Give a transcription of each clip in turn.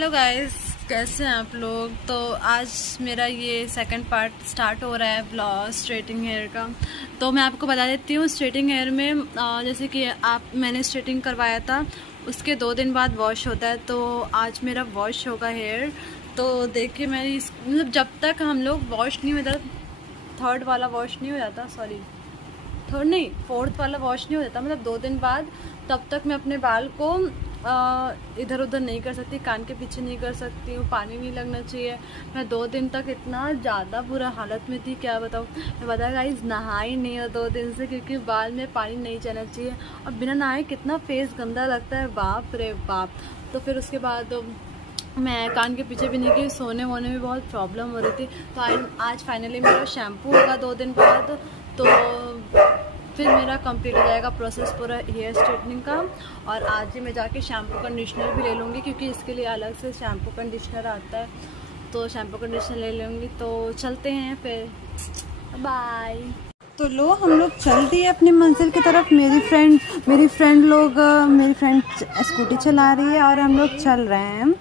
Hello guys, कैसे हैं आप लोग। तो आज मेरा ये सेकंड पार्ट स्टार्ट हो रहा है ब्लॉग स्ट्रेटिंग हेयर का। तो मैं आपको बता देती हूँ, स्ट्रेटिंग हेयर में जैसे कि मैंने स्ट्रेटिंग करवाया था, उसके 2 दिन बाद वॉश होता है। तो आज मेरा वॉश होगा हेयर। तो देखिए मेरी मतलब जब तक हम लोग वॉश नहीं होता, थर्ड वाला वॉश नहीं हो जाता, सॉरी थर्ड नहीं, फोर्थ वाला वॉश नहीं हो जाता, मतलब 2 दिन बाद, तब तक मैं अपने बाल को इधर उधर नहीं कर सकती, कान के पीछे नहीं कर सकती हूँ, पानी नहीं लगना चाहिए। मैं 2 दिन तक इतना ज़्यादा बुरा हालत में थी, क्या बताऊँ। मैं बता गाइस, नहाई नहीं हो 2 दिन से, क्योंकि बाल में पानी नहीं जाना चाहिए। और बिना नहाए कितना फेस गंदा लगता है, बाप रे बाप। तो फिर उसके बाद मैं कान के पीछे भी नहीं की, सोने वोने में बहुत प्रॉब्लम हो रही थी। तो आज फाइनली मेरा शैम्पू होगा 2 दिन बाद, तो फिर मेरा कंप्लीट हो जाएगा प्रोसेस पूरा हेयर स्ट्रेटनिंग का। और आज ही मैं जाके शैम्पू कंडीशनर भी ले लूँगी, क्योंकि इसके लिए अलग से शैम्पू कंडीशनर आता है। तो शैम्पू कंडीशनर ले लूँगी। तो चलते हैं फिर, बाय। तो लो, हम लोग चल रही है अपनी मंजिल की तरफ। मेरी फ्रेंड स्कूटी चला रही है और हम लोग चल रहे हैं।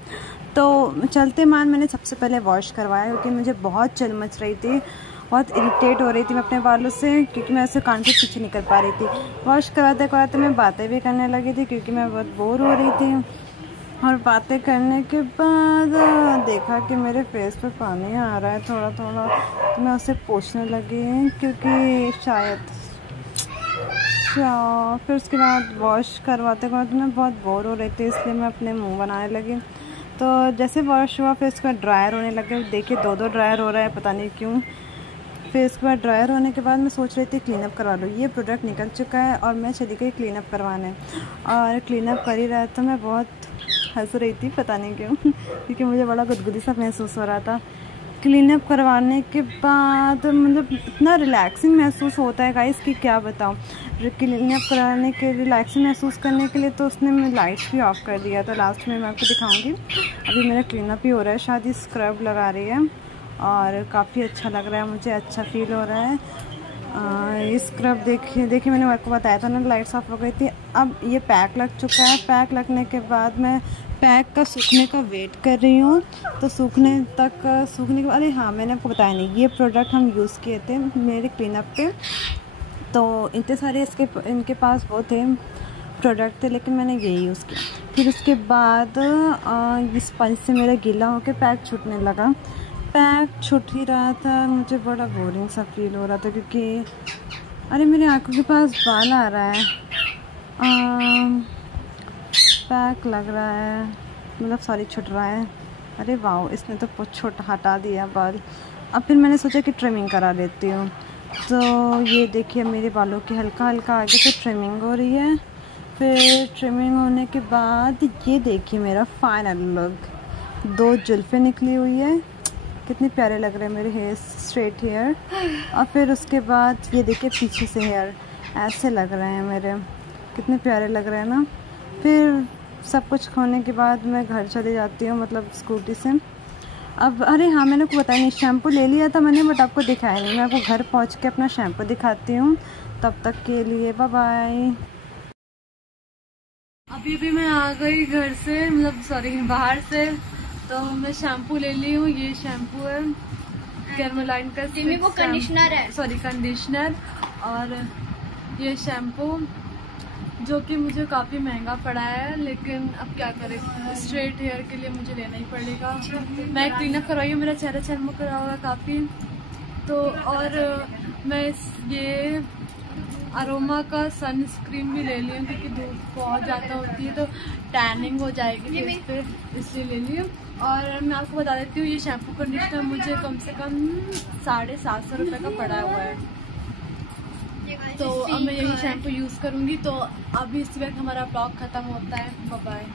तो चलते मैंने सबसे पहले वॉश करवाया, क्योंकि मुझे बहुत चल मच रही थी, बहुत इरिटेट हो रही थी मैं अपने बालों से, क्योंकि मैं ऐसे कान के पीछे नहीं कर पा रही थी। वॉश करवाते करवाते मैं बातें भी करने लगी थी, क्योंकि मैं बहुत बोर हो रही थी। और बातें करने के बाद देखा कि मेरे फेस पे पानी आ रहा है थोड़ा थोड़ा, तो मैं उसे पोंछने लगी, क्योंकि शायद फिर उसके बाद वॉश करवाते करवाते मैं बहुत बोर हो रही थी, इसलिए मैं अपने मुँह बनाने लगी। तो जैसे वॉश हुआ, फिर उसके बाद ड्रायर होने लगे। देखिए 2 ड्रायर हो रहा है, पता नहीं क्यों। फिर इसके बाद ड्रायर होने के बाद मैं सोच रही थी क्लीनअप करवा लूँ। ये प्रोडक्ट निकल चुका है और मैं चली गई क्लीनअप करवाने। और क्लीनअप कर ही रहा तो मैं बहुत हंस रही थी, पता नहीं क्यों, क्योंकि मुझे बड़ा गुदगुदी सा महसूस हो रहा था। क्लीनअप करवाने के बाद मतलब इतना रिलैक्सिंग महसूस होता है गाइस कि क्या बताऊँ। क्लीनअप कराने के रिलैक्सिंग महसूस करने के लिए तो उसने मैं लाइट्स भी ऑफ कर दिया था। लास्ट में मैं आपको दिखाऊँगी। अभी मेरा क्लीनअप ही हो रहा है, शायद ही स्क्रब लगा रही है और काफ़ी अच्छा लग रहा है, मुझे अच्छा फील हो रहा है। ये स्क्रब देखिए मैंने आपको बताया था ना, लाइट्स ऑफ हो गई थी। अब ये पैक लग चुका है। पैक लगने के बाद मैं पैक का सूखने का वेट कर रही हूँ। तो सूखने के बाद, अरे हाँ मैंने आपको बताया नहीं, ये प्रोडक्ट हम यूज़ किए थे मेरे क्लीनअप पे। तो इतने सारे इनके पास वो थे प्रोडक्ट थे, लेकिन मैंने यही यूज़ किया। फिर उसके बाद इस स्पंज से मेरा गीला होकर पैक छूटने लगा। पैक छूट ही रहा था, मुझे बड़ा बोरिंग सा फील हो रहा था, क्योंकि अरे मेरी आंखों के पास बाल आ रहा है। पैक लग रहा है, मतलब सॉरी छूट रहा है। अरे वाह, इसने तो छोटा हटा दिया बाल। अब फिर मैंने सोचा कि ट्रिमिंग करा लेती हूँ। तो ये देखिए मेरे बालों की हल्का हल्का आगे से ट्रिमिंग हो रही है। फिर ट्रिमिंग होने के बाद ये देखिए मेरा फाइनल लुक। 2 जुल्फ़ें निकली हुई है, कितने प्यारे लग रहे हैं मेरे हेयर, स्ट्रेट हेयर। और फिर उसके बाद ये देखिए पीछे से हेयर ऐसे लग रहे हैं मेरे, कितने प्यारे लग रहे हैं ना। फिर सब कुछ होने के बाद मैं घर चली जाती हूँ, मतलब स्कूटी से। अब अरे हाँ मैंने आपको बताया नहीं, शैम्पू ले लिया था मैंने, बट आपको दिखाया नहीं। मैं आपको घर पहुँच के अपना शैम्पू दिखाती हूँ। तब तक के लिए बाय बाय। अभी मैं आ गई घर से, मतलब सॉरी बाहर से। तो मैं शैम्पू ले ली हूँ। ये शैम्पू है कैरमेलाइन का, वो कंडीशनर है, सॉरी कंडीशनर। और ये शैम्पू जो कि मुझे काफ़ी महंगा पड़ा है, लेकिन अब क्या करें, स्ट्रेट हेयर के लिए मुझे लेना ही पड़ेगा। मैं क्लीनअप करवाई हूँ, मेरा चेहरा चमक रहा होगा काफ़ी। तो और मैं ये अरोमा का सनस्क्रीन भी ले ली हूँ, क्योंकि धूप बहुत ज़्यादा होती है तो टैनिंग हो जाएगी फेस पे, इसलिए ले ली हूँ। और मैं आपको बता देती हूँ, ये शैम्पू कंडीशनर मुझे कम से कम 750 रुपये का पड़ा हुआ है। तो अब मैं यही शैम्पू यूज़ करूँगी। तो अभी इसी वक्त हमारा ब्लॉग ख़त्म होता है, बाय बाय।